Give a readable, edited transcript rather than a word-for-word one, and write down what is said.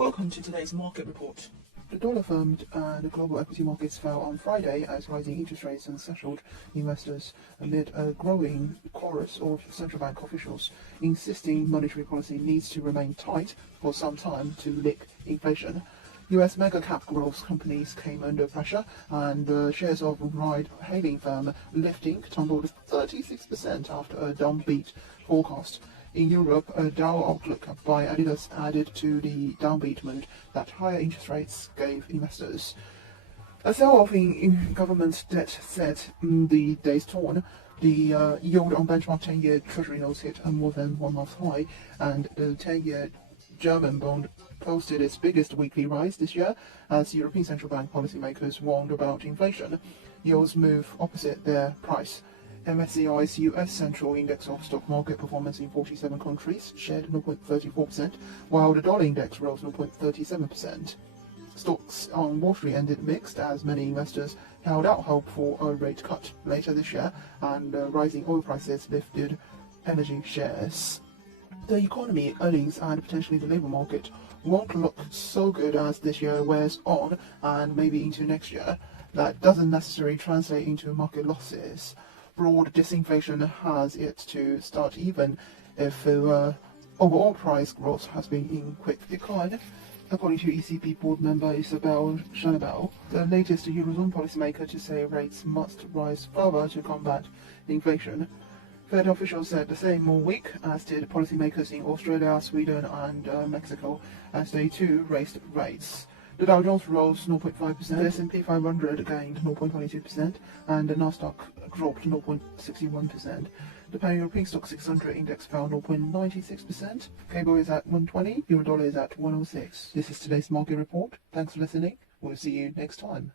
Welcome to today's market report. The dollar firmed and the global equity markets fell on Friday as rising interest rates unsettled investors amid a growing chorus of central bank officials insisting monetary policy needs to remain tight for some time to lick inflation. US mega-cap growth companies came under pressure, and the shares of ride-hailing firm Lifting tumbled 36% after a downbeat forecast. In Europe, a Dow outlook by Adidas added to the downbeat mood that higher interest rates gave investors. A sell-off in government debt set the days torn. The yield on benchmark 10-year Treasury notes hit a more than 1 month high, and the 10-year German bond posted its biggest weekly rise this year as European Central Bank policymakers warned about inflation. Yields move opposite their price. MSCI's US Central Index of stock market performance in 47 countries shared 0.34%, while the dollar index rose 0.37%. Stocks on Wall Street ended mixed as many investors held out hope for a rate cut later this year, and rising oil prices lifted energy shares. The economy, earnings, and potentially the labour market won't look so good as this year wears on and maybe into next year. That doesn't necessarily translate into market losses. Broad disinflation has yet to start, even if overall price growth has been in quick decline. According to ECB board member Isabel Schnabel, the latest Eurozone policymaker to say rates must rise further to combat inflation. Fed officials said the same all week, as did policymakers in Australia, Sweden and Mexico, as they too raised rates. The Dow Jones rose 0.5%, the S&P 500 gained 0.22%, and the Nasdaq dropped 0.61%. The pan-European stock 600 index fell 0.96%. Cable is at 120, euro dollar is at 106. This is today's market report. Thanks for listening. We'll see you next time.